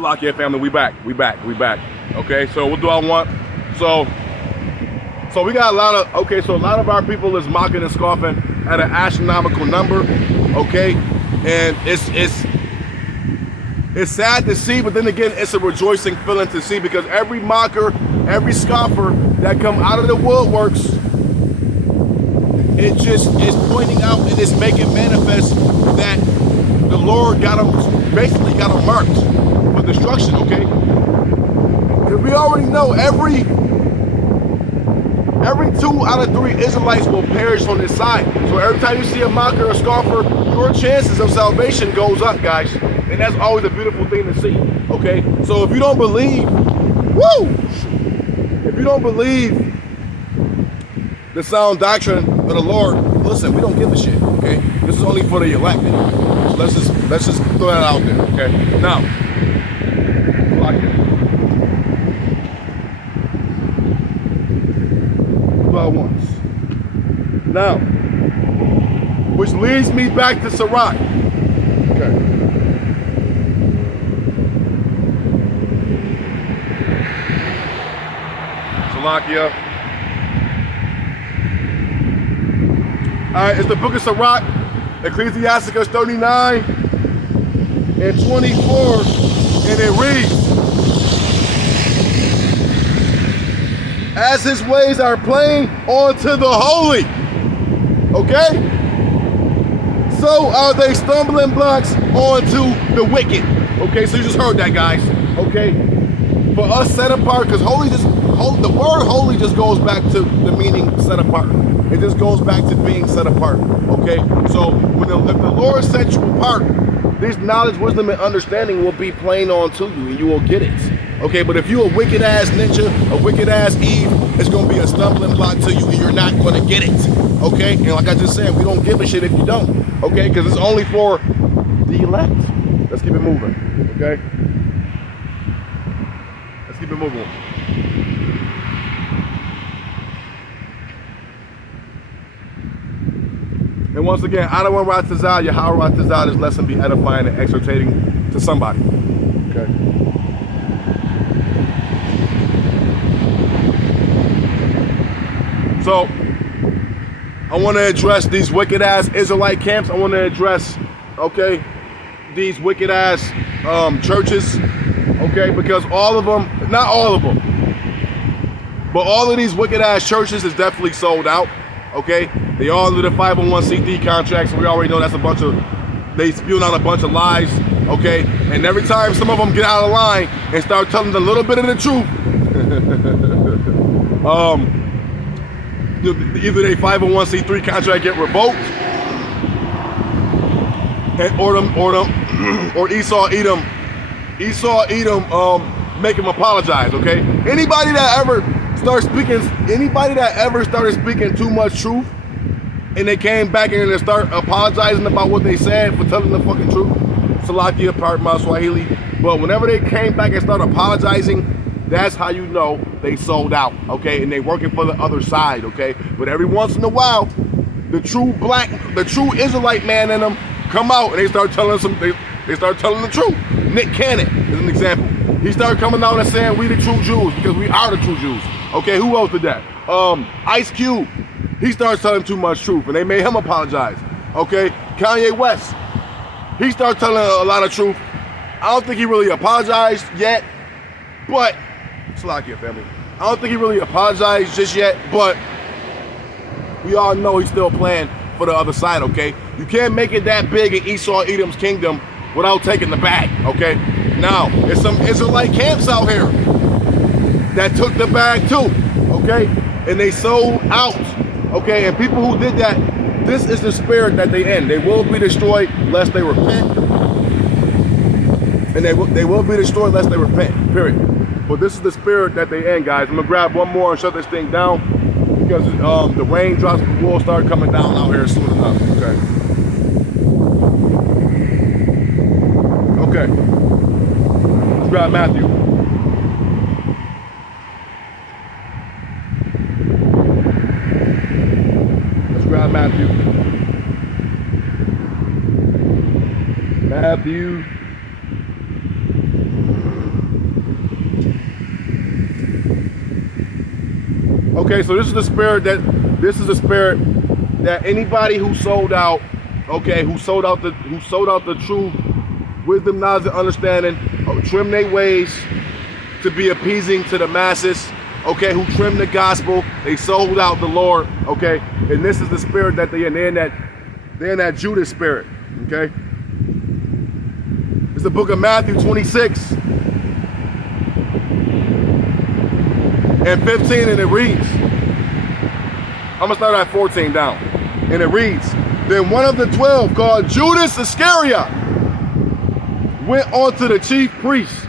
Slovakia family, we back. Okay, so what do I want? So we got a lot of, okay, so a lot of our people is mocking and scoffing at an astronomical number, okay? And it's sad to see, but then again, it's a rejoicing feeling to see, because every mocker, every scoffer that come out of the woodworks, it just is pointing out and it's making manifest that the Lord got them, basically got them marked for destruction, okay? Because we already know every 2 out of 3 Israelites will perish on this side. So every time you see a mocker or scoffer, your chances of salvation goes up, guys. And that's always a beautiful thing to see, okay? So if you don't believe, if you don't believe the sound doctrine of the Lord, listen, we don't give a shit, okay? This is only for the elect. Let's just throw that out there, okay? Now, once. Now, which leads me back to Sirach. Okay. Salakia. All right, it's the book of Sirach, Ecclesiasticus 39 and 24, and it reads, as his ways are plain unto the holy, okay? So are they stumbling blocks onto the wicked. Okay, so you just heard that, guys, okay? For us set apart, because the word holy just goes back to the meaning set apart. It just goes back to being set apart, okay? So if the Lord set you apart, this knowledge, wisdom, and understanding will be plain unto you, and you will get it. Okay, but if you a wicked ass ninja, a wicked ass Eve, it's gonna be a stumbling block to you, and you're not gonna get it. Okay, and like I just said, we don't give a shit if you don't. Okay, because it's only for the elect. Let's keep it moving. Okay, let's keep it moving. And once again, Adawan Ratazah, Yahweh Ratazah, this lesson be edifying and exhortating to somebody. Okay. So, I want to address these wicked ass Israelite camps. I want to address, okay, these wicked ass churches, okay, because all of them, not all of them, but all of these wicked ass churches is definitely sold out, okay? They all under the 501c3 contracts, so we already know that's a bunch of, they spewing out a bunch of lies, okay? And every time some of them get out of line and start telling a little bit of the truth, either their 501c3 contract get revoked, or Esau Edom make him apologize. Okay. Anybody that ever started speaking too much truth, and they came back and they start apologizing about what they said for telling the fucking truth. Salakia, part my Swahili. But whenever they came back and started apologizing, that's how you know they sold out, okay? And they working for the other side, okay? But every once in a while, the true Israelite man in them come out and they start telling they start telling the truth. Nick Cannon is an example. He started coming out and saying we the true Jews because we are the true Jews. Okay, who else did that? Ice Cube, he started telling too much truth and they made him apologize. Okay, Kanye West, he started telling a lot of truth. I don't think he really apologized yet, but Salakia family, I don't think he really apologized just yet, but we all know he's still playing for the other side, okay? You can't make it that big in Esau Edom's kingdom without taking the bag, okay? Now, there's some Israelite camps out here that took the bag too, okay? And they sold out, okay? And people who did that, this is the spirit that they in. They will be destroyed lest they repent. And they will be destroyed lest they repent, period. But this is the spirit that they in, guys. I'm gonna grab one more and shut this thing down because the raindrops will start coming down out here soon enough, okay? Okay, let's grab Matthew. Let's grab Matthew. Matthew. Okay, so this is the spirit that anybody who sold out, okay, who sold out the true wisdom, knowledge, and understanding, trim their ways to be appeasing to the masses, okay, who trimmed the gospel, they sold out the Lord, okay, and this is the spirit that they're in that Judas spirit, okay. It's the book of Matthew 26 and 15, and it reads, I'm gonna start at 14 down, and it reads, then one of the 12, called Judas Iscariot, went unto the chief priests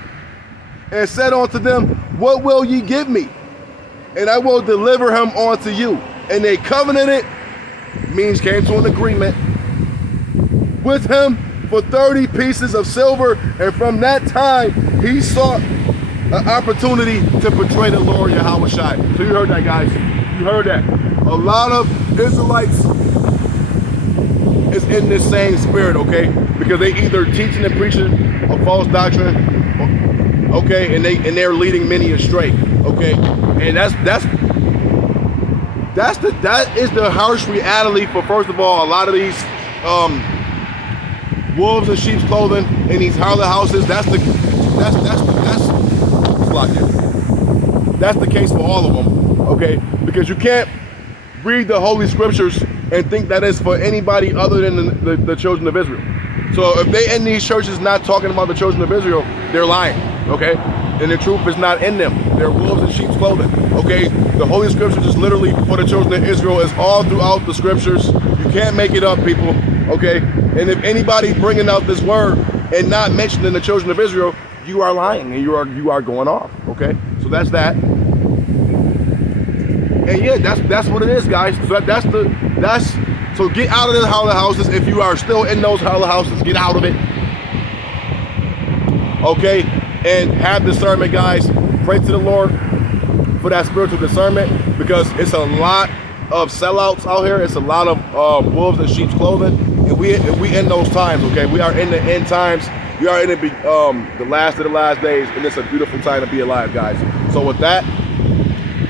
and said unto them, what will ye give me? And I will deliver him unto you. And they covenanted, means came to an agreement, with him for 30 pieces of silver. And from that time, he sought an opportunity to betray the Lord Yahweh Shai. So you heard that, guys. You heard that. A lot of Israelites is in this same spirit, okay? Because they either teaching and preaching a false doctrine, okay, and they're leading many astray, okay? And that is the harsh reality for, first of all, a lot of these wolves in sheep's clothing in these harlot houses. That's the case for all of them, okay? Because you can't read the Holy Scriptures and think that is for anybody other than the children of Israel. So if they in these churches not talking about the children of Israel, they're lying, okay? And the truth is not in them. They're wolves in sheep's clothing, okay? The Holy Scriptures is literally for the children of Israel. It's all throughout the Scriptures. You can't make it up, people, okay? And if anybody's bringing out this word and not mentioning the children of Israel, you are lying and you are going off, okay? So that's that. And yeah, that's what it is, guys. So so get out of the harlot houses. If you are still in those harlot houses, get out of it. Okay? And have discernment, guys. Pray to the Lord for that spiritual discernment, because it's a lot of sellouts out here. It's a lot of wolves in sheep's clothing. And we in those times, okay? We are in the end times. We are in the last of the last days, and it's a beautiful time to be alive, guys. So with that,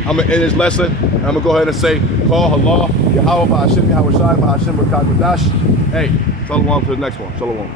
I'm going to end this lesson. I'm going to go ahead and say, call Allah, Yahweh, Ba'ashim, Yahweh Shai, Ba'ashim, Rakak, Badash. Hey, shalom to the next one. Shalom.